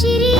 சிறி